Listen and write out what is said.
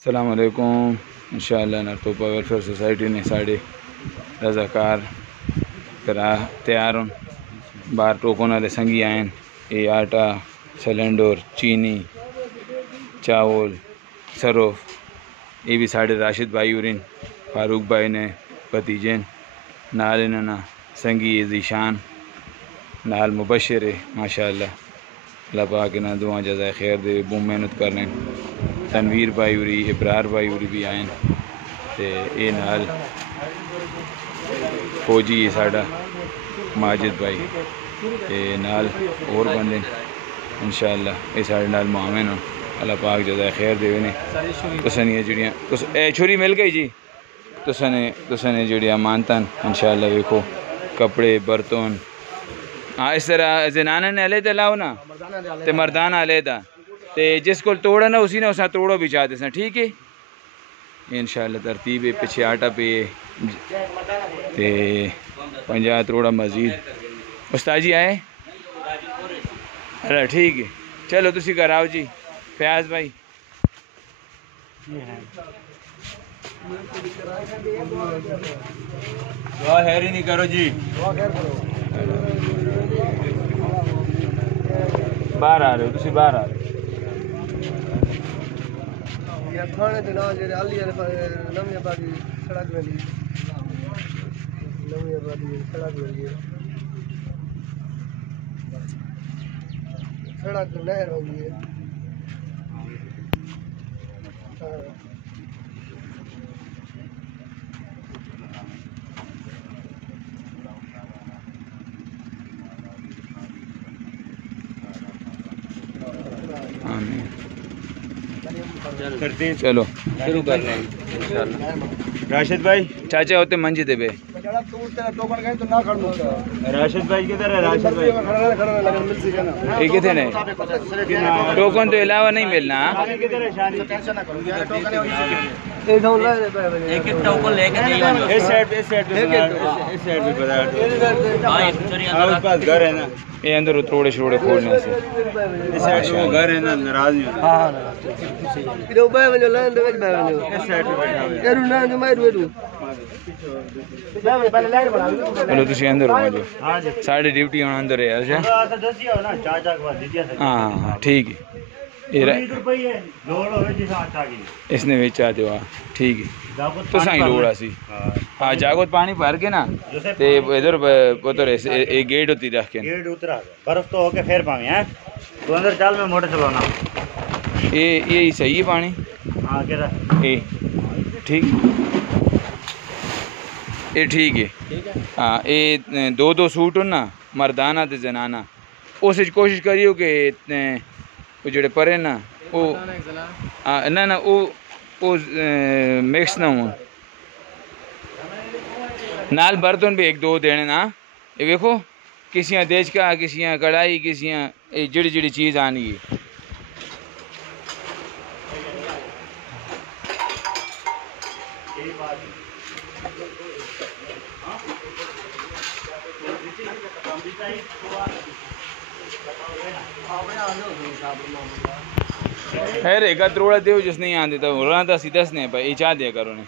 अस्सलाम वालेकुम। इंशाअल्लाह नरतोपा वेलफेयर सोसाइटी ने साढ़े रजाकार तैयार हूँ बाहर टोकन वाले संगी आए। ये आटा सिलेंडर चीनी चावल सरोफ ये भी साढ़े राशिद भाई उरिन फारूक भाई ने भतीजन नाल इन्होंने संगी ज़ीशान नाल मुबशर है माशाअल्लाह। अल्लाह पाक इन्हें दुआ जज़ाए खैर दे। बहुत मेहनत कर रहे हैं। तनवीर भाई उरी इब्रार भाई उरी भी आए ते ये नाल फौजी है साड़ा माजिद भाई ते नाल और बंदे इंशाअल्लाह ये साढ़े नाल मामे न। अल्लाह पाक जज़ाए खैर दे ने। तुसें ये जड़ियाँ छुरी मिल गई जी। तुसें जड़ियाँ मानतन इंशाअल्लाह वेखो कपड़े बर्तन। हाँ इस तरह जनाना ने हले तो लाओ ना ते मर्दाना हले था ते जिस को तोड़ा ना उसी ने उस तोड़ो बिछा देना ठीक है इंशाअल्लाह। तरतीब है पीछे आटा पे ते 50 तोड़ा मजीद उस्ताद जी आए। अरे ठीक है चलो तुसी घर आओ जी। फयाज भाई दुआ खैर ही नहीं करो जी। बाहर आ रहे हो तुसी बाहर आ रहे हो। खाने के नाल जेरे आली नवी आबादी सड़क वेंदी नवी आबादी सड़क वेंदी सड़क नहर वेंदी है। चलो शुरू कर रहे हैं इंशाअल्लाह। राशिद भाई चाचा होते मंजी दे पे राशिद भाई किधर है? राशिद भाई ये कितने ने टोकन तो अलावा नहीं मिलना। किधर है? शानी एक टोकन लेके इस साइड पे बता उस पास घर है ना ये अंदर थोड़े छोड़े खोलने से इस साइड वो घर है ना नाराज नहीं होता। हां इधर बाय वने लाइन दे बाय वने इस साइड पे बैठा हुआ है। एरू ना जो मैं रुएरू पहले लाइन बना चलो तुसी अंदर हो जाओ। हां जी साढ़े ड्यूटी होना अंदर है अच्छा। दसियो ना चाचा के बाद दीजिए हाँ ठीक है। ये रुपये लोड़ होवे जिस आटा की इसने बेचा दो ठीक है तो सही लोड़ सी। हाँ जागोत पानी भर के ना ते इधर पुत्र एक गेट होती रख के गेट उतरा बर्फ तो होके फिर पावे हैं तो अंदर चल मैं मोटर चलाना ये सही है पानी। हां केरा ये ठीक ये ठीक है। हाँ ये दो सूट हो ना मर्दाना ते जनाना उस कोशिश करियो कि वो जोड़े परे ना वो ना ना वो मिक्स ना हो नाल बर्तन भी एक दो देने ना। ये देखो किसियाँ देचका किसियाँ कढ़ाई किसियाँ जड़ी जड़ी चीज़ आनी है। है रे त्रोड़ा दो जिस नहीं आते तो रोना था सीधा ने भाई चाह दिया करो ने।